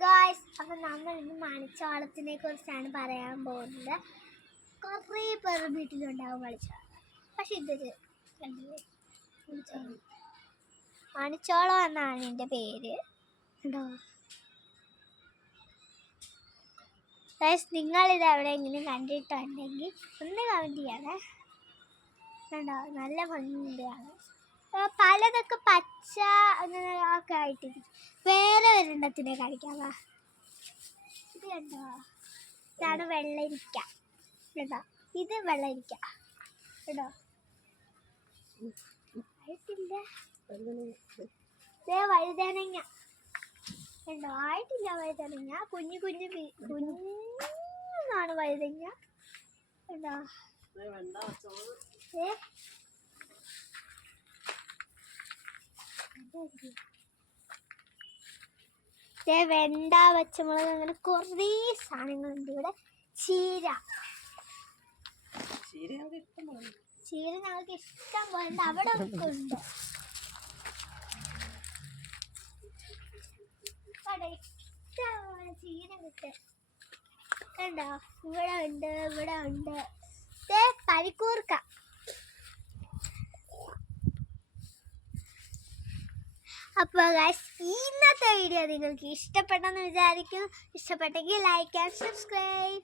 Guys, അപ്പം നമ്മൾ ഇന്ന് മണിച്ചോളത്തിനെ കുറിച്ചാണ് പറയാൻ പോകുന്നത്. കുറേ പേർ വീട്ടിലുണ്ടാവും മണിച്ചോളം, പക്ഷെ ഇതൊരു മണിച്ചോളം എന്നാണ് എൻ്റെ പേര്. ഉണ്ടോ ഗായ്സ്, നിങ്ങളിത് എവിടെയെങ്കിലും കണ്ടിട്ടുണ്ടെങ്കിൽ ഒന്ന് കമൻറ്റ് ചെയ്യണേ. കണ്ടോ, നല്ല ഭംഗിയുണ്ട് കാണാൻ. പലതൊക്കെ പച്ച അങ്ങനെ ഒക്കെ ആയിട്ടിരിക്കും. വേറെ ഒരെണ്ണത്തിനെ കാണിക്കാവാ. ഇത് കണ്ടോ, ഇതാണ് വെള്ളരിക്ക. കേട്ടോ, ഇത് വെള്ളരിക്ക. കേട്ടോ, ആയിട്ടില്ല. വഴുതനങ്ങ കണ്ടോ, ആയിട്ടില്ല. വഴുതനങ്ങ കുഞ്ഞു കുഞ്ഞു കുഞ്ഞാണ് വഴുതനങ്ങ. കണ്ടോ, വെണ്ട, പച്ചമുളക്, അങ്ങനെ കുറേ സാധനങ്ങളുണ്ട് ഇവിടെ. ചീര ഞങ്ങൾക്ക് ഇഷ്ടം പോലെ ഉണ്ട്. അവിടെ ഒക്കെ ഉണ്ട്. ഇഷ്ടംപോലെ ചീര കിട്ടും. കണ്ടോ, ഇവിടെ ഉണ്ട്. പരിക്കൂർക്ക. അപ്പോൾ ഗൈസ്, ഇന്നത്തെ വീഡിയോ നിങ്ങൾക്ക് ഇഷ്ടപ്പെട്ടെന്ന് വിചാരിക്കും. ഇഷ്ടപ്പെട്ടെങ്കിൽ ലൈക്ക് ആൻഡ് സബ്സ്ക്രൈബ്.